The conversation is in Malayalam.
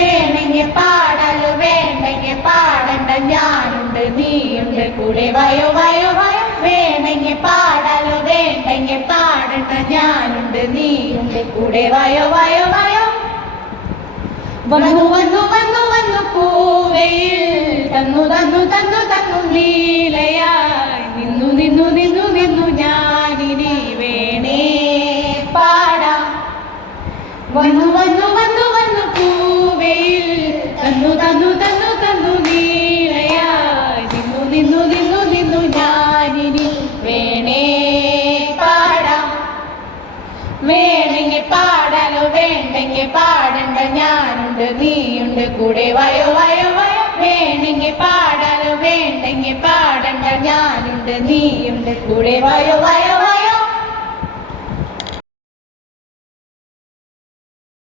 വേണമെങ്കിൽ പാടാലോ വേണ്ടെങ്കിൽ പാടണ്ട ഞാനുണ്ട് നീയുണ്ട് കൂടെ വയോ വയോ വയോ വേണമെങ്കിൽ പാടാലോ വേണ്ടെങ്കിൽ പാടണ്ട ഞാനുണ്ട് നീയുണ്ട് കൂടെ വയോ വയോ വയോ വന്നു വന്നു വന്നു വന്നു പൂവയിൽ തന്നു തന്നു തന്നു തന്നു ലീലയായി നിന്നു നിന്നു നിന്നു നിന്നു ഞാനിനി വേണേ പാടാം വന്നു വന്നു വന്നു വന്നു പൂവയിൽ തന്നു തന്നു തന്നു തന്നു ലീലയായി നിന്നു നിന്നു നിന്നു നിന്നു ഞാനിനി വേണേ പാടാം വേണമെങ്കിൽ പാടാലോ വേണ്ടെങ്കിൽ പാടണ്ട ഞാനുണ്ട് നീയുണ്ട് കൂടെ വയോ വയോ വയോ വേണമെങ്കിൽ പാടാലോ വേണ്ടെങ്കിൽ പാടണ്ട ഞാനുണ്ട് നീയുണ്ട് കൂടെ വയോ വയോ